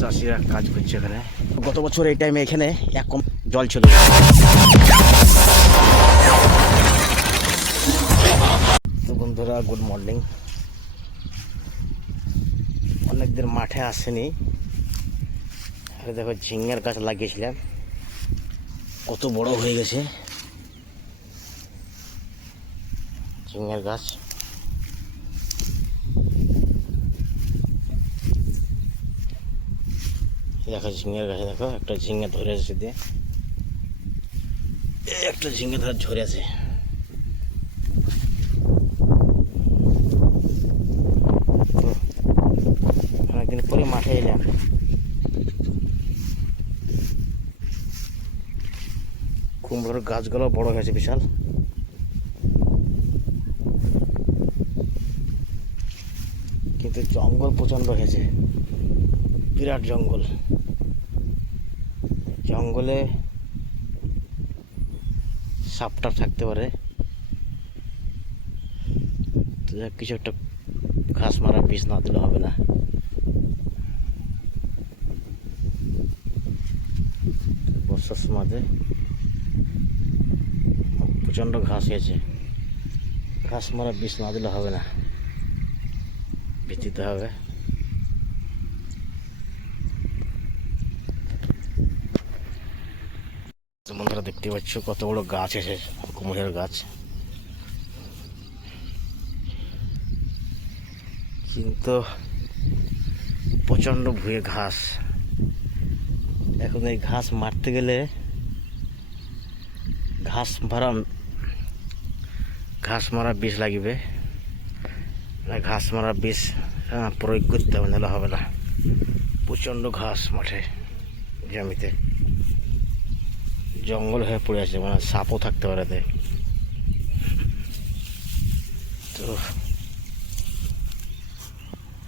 চাষিরা কাজ করছে এখানে। গত বছর এই টাইমে এখানে এক কম জল ছিল। তো বন্ধুরা, গুড মর্নিং। অনেকদিন মাঠে আসেনি। দেখো ঝিঙ্গার গাছ লাগিয়েছিলাম, কত বড় হয়ে গেছে ঝিঙ্গার গাছ। দেখো ঝিঙ্গার গাছে, দেখো একটা ঝিঙ্গা ধরে আছে, দিয়ে একটা ঝিঙ্গা ধরে ঝরে আছে। অনেকদিন পরে মাঠে এলাম। কুমড়োর গাছগুলো বড় হয়েছে, বিশাল। কিন্তু জঙ্গল প্রচন্ড হয়েছে, বিরাট জঙ্গল। জঙ্গলে সাপটা থাকতে পারে, তো কিছু একটা ঘাস মারা বিষ না দিলে হবে না। বর্ষার সময় প্রচন্ড ঘাস হয়েছে, ঘাস মারা বিষ না দিলে হবে না, বিষ দিতে হবে। বন্ধুরা দেখতে পাচ্ছ কত বড় গাছ আছে, কুমড়োর গাছ। কিন্তু প্রচন্ড ভুঁয়ে ঘাস। এখন এই ঘাস মারতে গেলে ঘাস মারা বিষ লাগবে, ঘাস মারা বিষ প্রয়োগ করতে হবে, নাহলে হবে না। প্রচন্ড ঘাস মাঠে, জমিতে জঙ্গল হয়ে পড়ে আছে, মানে সাপও থাকতে পারে। তো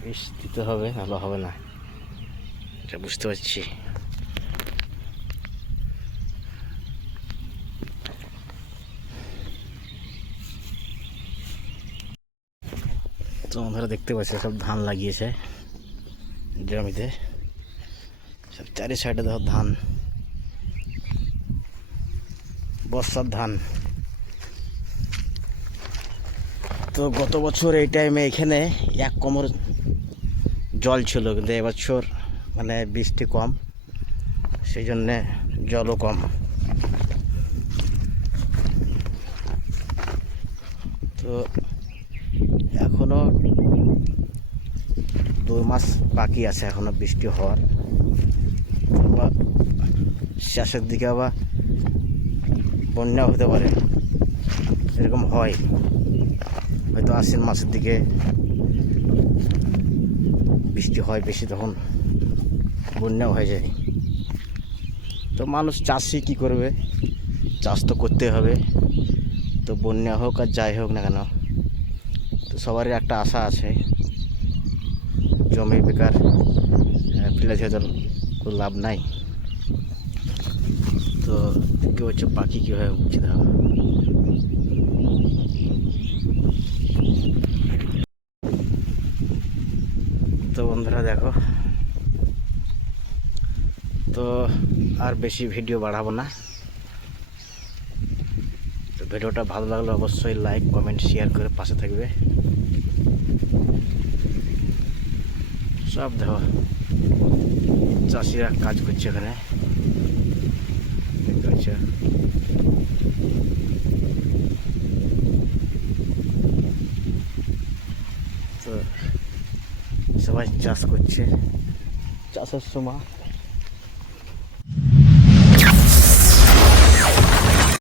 বিষ দিতে হবে, নাহলে হবে না, এটা বুঝতে পারছি। তো বন্ধুরা দেখতে পাচ্ছি সব ধান লাগিয়েছে জমিতে, সব চারি সাইডে দেখো ধান, বর্ষার ধান। তো গত বছর এই টাইমে এখানে এক কোমর জল ছিল, কিন্তু এবছর মানে বৃষ্টি কম, সেই জন্যে জলও কম। তো এখনো 2 মাস বাকি আছে এখনো বৃষ্টি হওয়ার। বা শেষের দিকে আবার বন্যা হতে পারে, এরকম হয়। হয়তো আশ্বিন মাসের দিকে বৃষ্টি হয় বেশি, তখন বন্যাও হয়ে যায়। তো মানুষ চাষি কি করবে, চাষ তো করতে হবে। তো বন্যা হোক আর যাই হোক না কেন, তো সবারই একটা আশা আছে। জমি বেকার ফেলে তো কোনো লাভ নাই। তো কেউ হচ্ছে পাখি কীভাবে বুঝতে হবে। তো বন্ধুরা দেখো, তো আর বেশি ভিডিও বাড়াবো না। তো ভিডিওটা ভালো লাগলে অবশ্যই লাইক, কমেন্ট, শেয়ার করে পাশে থাকবে। সব দেখো চাষিরা কাজ করছে এখানে, দেখতে পাচ্ছ। তো সবাই চাষ করছে, চাষের সময়